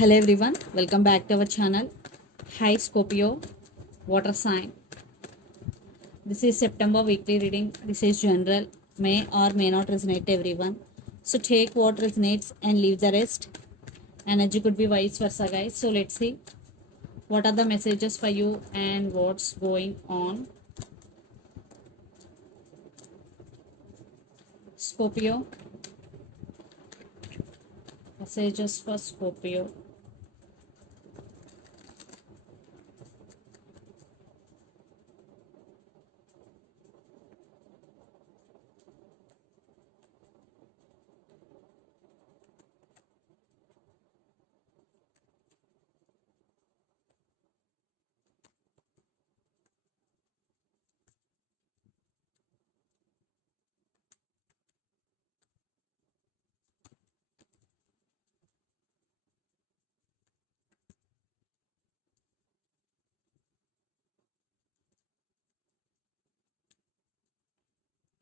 Hello everyone, welcome back to our channel. Hi Scorpio, water sign. This is September weekly reading. This is general, may or may not resonate to everyone. So take what resonates and leave the rest. Energy could be vice versa, guys. So let's see what are the messages for you and what's going on. Scorpio, messages for Scorpio.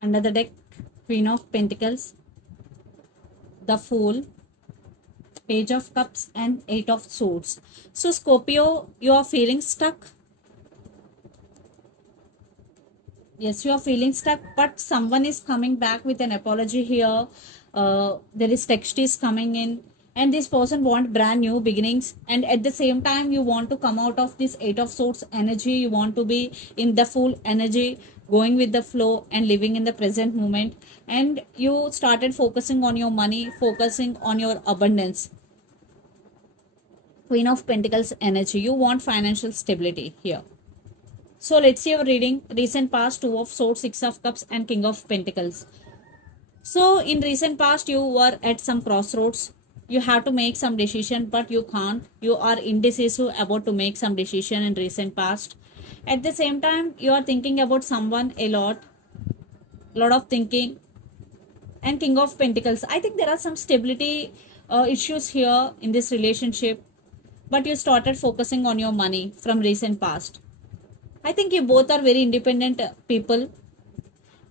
Under the deck, Queen of Pentacles, the Fool, Page of Cups and Eight of Swords. So Scorpio, you are feeling stuck. Yes, you are feeling stuck, but someone is coming back with an apology here. There is text is coming in, and this person want brand new beginnings. And at the same time, you want to come out of this Eight of Swords energy. You want to be in the full energy, going with the flow and living in the present moment. And you started focusing on your money, focusing on your abundance. Queen of Pentacles energy. You want financial stability here. So let's see our reading. Recent past, Two of Swords, Six of Cups and King of Pentacles. So in recent past, you were at some crossroads. You have to make some decision, but you can't. You are indecisive about to make some decision in recent past. At the same time, you are thinking about someone a lot of thinking. And King of Pentacles. I think there are some stability issues here in this relationship, but you started focusing on your money from recent past. I think you both are very independent people.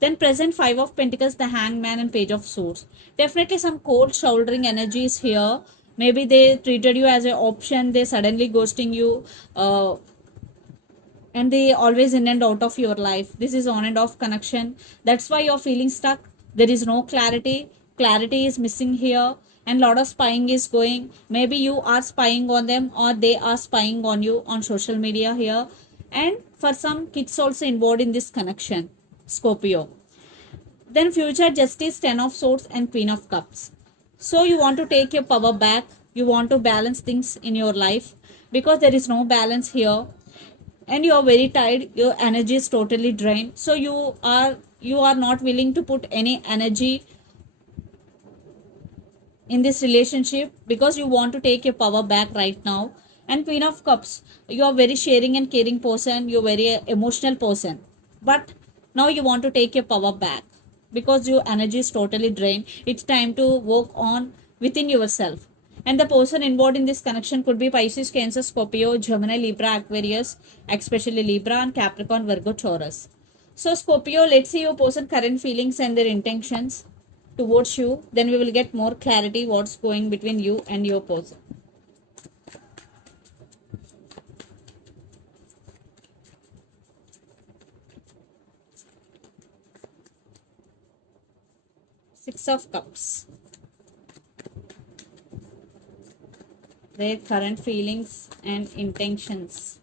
Then present Five of Pentacles, the Hangman and Page of Swords. Definitely some cold shouldering energies here. Maybe they treated you as an option. They suddenly ghosting you. And they always in and out of your life. This is on and off connection. That's why you're feeling stuck. There is no clarity. Clarity is missing here. And lot of spying is going. Maybe you are spying on them or they are spying on you on social media here. And for some kids also involved in this connection. Scorpio. Then future justice, Ten of Swords and Queen of Cups. So you want to take your power back. You want to balance things in your life because there is no balance here. And you are very tired. Your energy is totally drained. So you are not willing to put any energy in this relationship because you want to take your power back right now. And Queen of Cups, you are very sharing and caring person. You're very emotional person. But now you want to take your power back because your energy is totally drained. It's time to work on within yourself. And the person involved in this connection could be Pisces, Cancer, Scorpio, Gemini, Libra, Aquarius, especially Libra and Capricorn, Virgo, Taurus. So Scorpio, let's see your person current feelings and their intentions towards you. Then we will get more clarity what's going between you and your person. Six of Cups. Their current feelings and intentions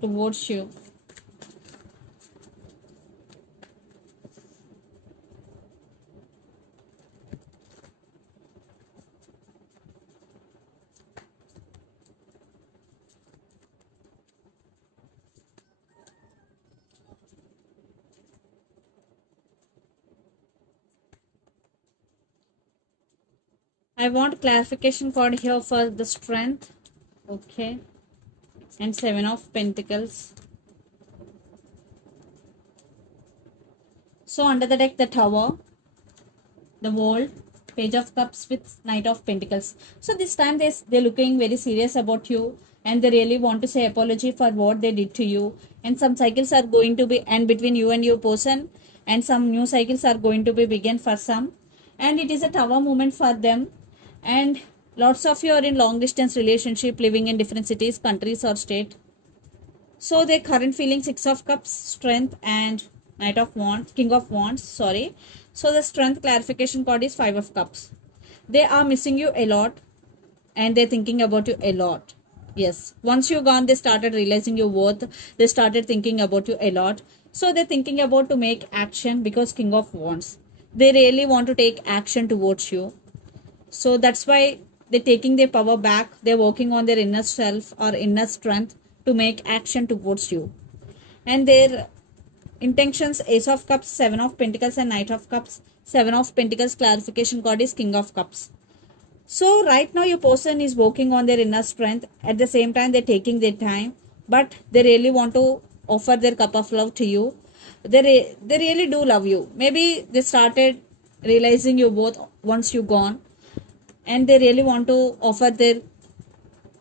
towards you. I want clarification card here for the Strength. Okay. And Seven of Pentacles. So under the deck, the Tower, the World, Page of Cups with Knight of Pentacles. So this time they're looking very serious about you and they really want to say apology for what they did to you. And some cycles are going to be end between you and your person, and some new cycles are going to be begin for some. and it is a tower moment for them. And lots of you are in long distance relationship, living in different cities, countries or state. So their current feeling, Six of Cups, Strength, and Knight of Wands, King of Wands, sorry. So the Strength clarification card is Five of Cups. They are missing you a lot and they're thinking about you a lot. Yes, once you're gone, they started realizing your worth. They started thinking about you a lot. So they're thinking about to make action because King of Wands. They really want to take action towards you. So that's why they're taking their power back. They're working on their inner self or inner strength to make action towards you. And their intentions, Ace of Cups, Seven of Pentacles and Knight of Cups. Seven of Pentacles clarification card is King of Cups. So right now your person is working on their inner strength. At the same time, they're taking their time, but they really want to offer their cup of love to you. They really do love you. Maybe they started realizing you both once you gone, and they really want to offer their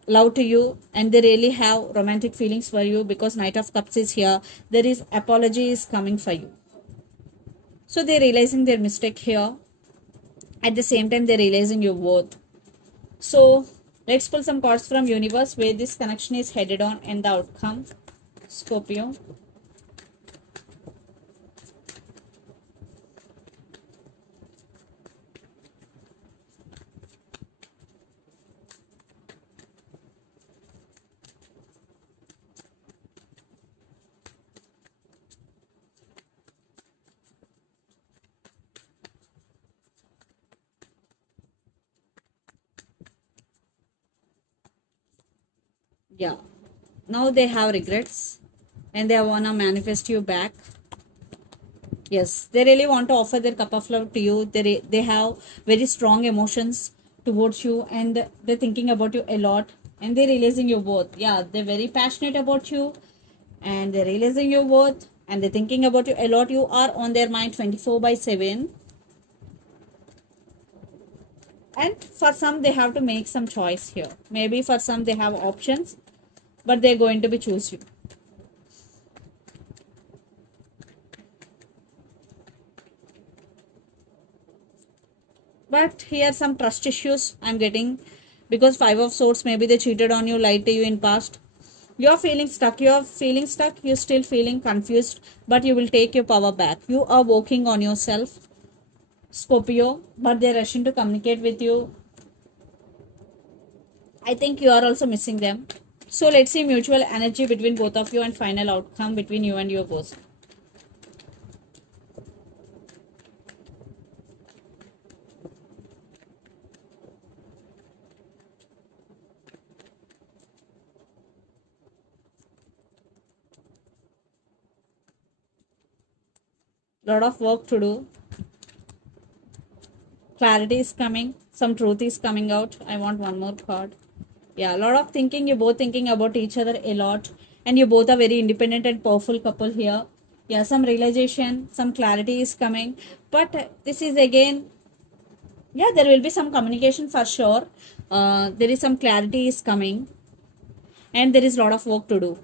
love to you, and they really have romantic feelings for you because Knight of Cups is here. There is apology is coming for you. So they're realizing their mistake here. At the same time, they're realizing your worth. So let's pull some cards from universe where this connection is headed on and the outcome. Scorpio. Yeah. Now they have regrets and they want to manifest you back. Yes, they really want to offer their cup of love to you. They have very strong emotions towards you and they're thinking about you a lot and they're realizing your worth. Yeah, they're very passionate about you and they're realizing your worth and they're thinking about you a lot. You are on their mind 24/7. And for some, they have to make some choice here. Maybe for some, they have options, but they're going to be choose you. But here some trust issues I'm getting because Five of Swords, maybe they cheated on you, lied to you in past. You're feeling stuck, you're still feeling confused, but you will take your power back. You are working on yourself, Scorpio, but they're rushing to communicate with you. I think you are also missing them. So let's see mutual energy between both of you and final outcome between you and your person. Lot of work to do. Clarity is coming. Some truth is coming out. I want one more card. Yeah, a lot of thinking. You're both thinking about each other a lot. And you both are very independent and powerful couple here. Yeah, some realization, some clarity is coming. But this is again, yeah, there will be some communication for sure. There is some clarity is coming. And there is a lot of work to do.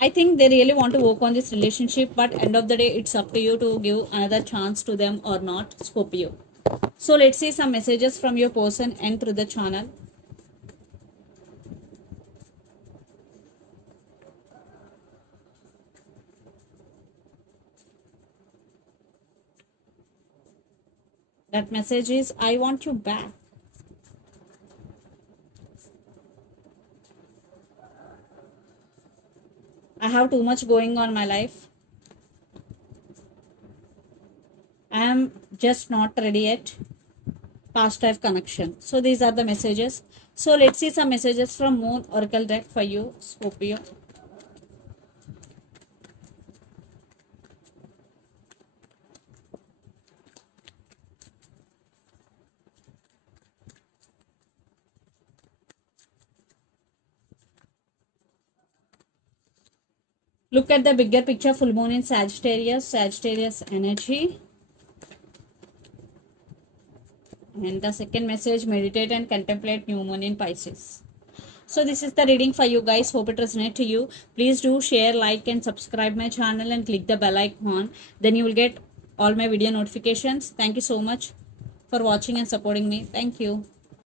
I think they really want to work on this relationship, but end of the day, it's up to you to give another chance to them or not, Scorpio. So let's see some messages from your person and through the channel. That message is, I want you back. I have too much going on in my life. I am just not ready yet. Past life connection. So these are the messages. So let's see some messages from Moon Oracle deck for you, Scorpio. Look at the bigger picture, full moon in Sagittarius energy. And the second message, meditate and contemplate new moon in Pisces. So this is the reading for you guys. Hope it resonates to you. Please do share, like and subscribe my channel and click the bell icon. Then you will get all my video notifications. Thank you so much for watching and supporting me. Thank you.